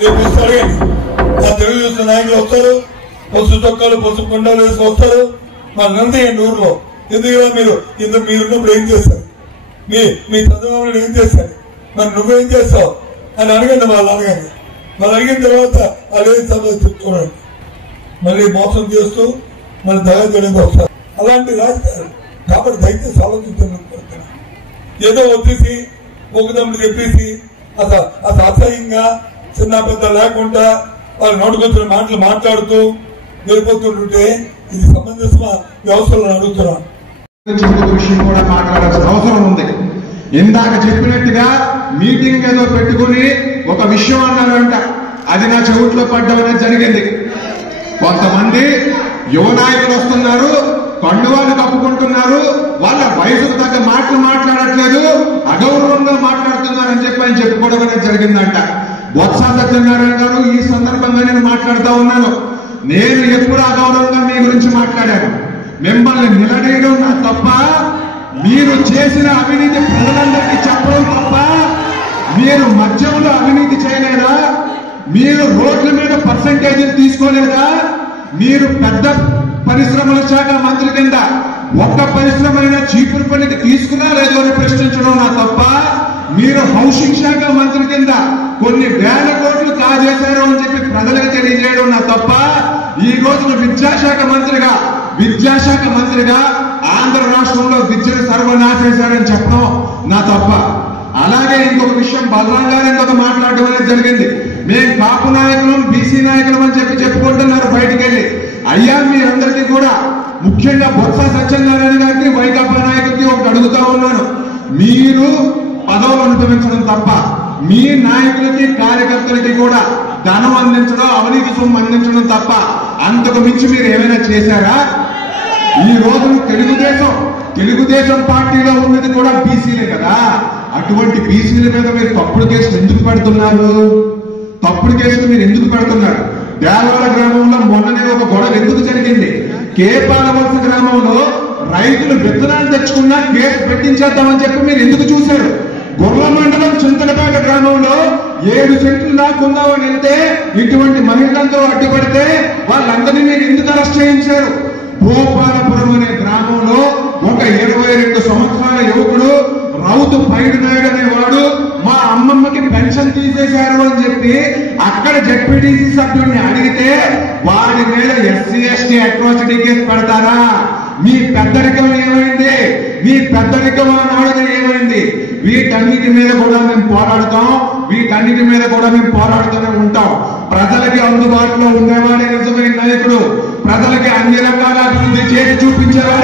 రేపు అడగండి. ఆ తెలుగుదేశం నాయకులు వస్తారు, పసుపు చొక్కాలు పసుపు కొండలు వేసుకు వస్తారు. మన నందేయండి ఊర్లో. ఎందుకంటే మీరున్నప్పుడు ఏం చేస్తారు, మీ చంద్రబాబు ఏం చేస్తారు, మరి నువ్వేం చేస్తావు అని అడగండి. వాళ్ళు అడగండి. వాళ్ళు అడిగిన తర్వాత అదే చూడండి. మళ్ళీ మోసం చేస్తూ మన దగా చేయడానికి వస్తారు. అలాంటి రాజకీయాలు కాబట్టి దయచేసి ఆలోచించండి. ఏదో వచ్చేసి ఒకదమ్ముడు చెప్పేసి అసలు అసహ్యంగా చిన్న పెద్ద లేకుండా వాళ్ళు నోటుకొచ్చిన మాటలు మాట్లాడుతూ వెళ్ళిపోతుంటుంటే ఇది సమంజసమా వ్యవస్థలను అడుగుతున్నాను. విషయం కూడా మాట్లాడాల్సిన అవసరం ఉంది. ఇందాక చెప్పినట్టుగా మీటింగ్ ఏదో పెట్టుకుని ఒక విషయం అన్నారంట, అది నా చెవుట్లో పడ్డం అనేది జరిగింది. కొంతమంది యువ నాయకులు వస్తున్నారు, కండువాలు కప్పుకుంటున్నారు, వాళ్ళ వయసుకు తగ్గ మాటలు మాట్లాడట్లేదు, అగౌరవంగా మాట్లాడుతున్నారని చెప్పి ఆయన చెప్పుకోవడం అనేది జరిగిందంట. బొత్స సత్యనారాయణ గారు, ఈ సందర్భంగా నేను మాట్లాడుతూ ఉన్నాను. నేను ఎప్పుడు అగౌరవంగా మీ గురించి మాట్లాడాను? మిమ్మల్ని నిలదీయడం నా తప్ప, మీరు చేసిన అవినీతి ప్రజలందరికీ చెప్పడం తప్ప, మీరు మద్యంలో అవినీతి చేయలేదా? మీరు రోడ్ల మీద పర్సంటేజీలు తీసుకోలేదా? మీరు పెద్ద పరిశ్రమల శాఖ మంత్రి కింద ఒక్క పరిశ్రమైనా చీపురు పనికి తీసుకున్నా లేదో అని ప్రశ్నించడం నా తప్ప, మీరు హౌసింగ్ శాఖ మంత్రి కింద కొన్ని వేల కోట్లు కాజేశారు అని చెప్పి ప్రజలకు తెలియజేయడం నా తప్ప, ఈ రోజున విద్యాశాఖ మంత్రిగా ఆంధ్ర రాష్ట్రంలో విద్యను సర్వనాశేశారని చెప్పడం నా తప్ప. అలాగే ఇంకొక విషయం, బలరాం గారు ఇంకొక మాట్లాడడం అనేది జరిగింది. మేము కాపు నాయకులం, బీసీ నాయకులం అని చెప్పి చెప్పుకుంటున్నారు బయటికి వెళ్ళి. అయ్యా, మీరందరికీ కూడా ముఖ్యంగా బొత్స సత్యనారాయణ గారికి, వైకాపా నాయకుడికి ఒకటి అడుగుతా ఉన్నాను. మీరు పదవులు అనుభవించడం తప్ప, మీ నాయకులకి కార్యకర్తలకి కూడా ధనం అందించడం, అవినీతి సొమ్ము అందించడం తప్ప అంతకు మించి మీరు ఏమైనా చేశారా? ఈ రోజు తెలుగుదేశం పార్టీలో ఉన్నది కూడా బీసీలే కదా. అటువంటి బీసీల మీద మీరు తప్పుడు కేసులు ఎందుకు పెడుతున్నారు? దేవాల గ్రామంలో మొన్ననే ఒక గొడవ ఎందుకు జరిగింది? కేపాలవలస గ్రామంలో రైతులు విత్తనాలు తెచ్చుకున్నా కేసు పెట్టించేద్దామని చెప్పి మీరు ఎందుకు చూశారు? గొర్రెల మండలం చింతలపేట గ్రామంలో 7 సెంట్లు దాక్కుందామని వెళ్తే ఇటువంటి మహిళలతో అడ్డుపడితే వాళ్ళందరినీ మీరు ఎందుకు అరెస్ట్ చేయించారు? గోపాలపురం అనే గ్రామంలో ఒక 22 సంవత్సరాల యువకుడు రౌతు పైడు నాయుడు అనేవాడు మా అమ్మమ్మకి పెన్షన్ తీసేశారు అని చెప్పి అక్కడ జెడ్పీటీసీ సభ్యుడిని అడిగితే వాడి మీద ఎస్సీ ఎస్టీ అట్రాసిటీ కేసు పెడతారా? మీ పెద్దరికం ఏమైంది? మీ పెద్దరికం నాడుగా ఏమైంది? వీటన్నిటి మీద కూడా మేము పోరాడుతూనే ఉంటాం. ప్రజలకి అందుబాటులో ఉండేవాడే నిజమైన నాయకుడు. ప్రజలకి అన్ని రకాల అభివృద్ధి చేసి చూపించేవాడే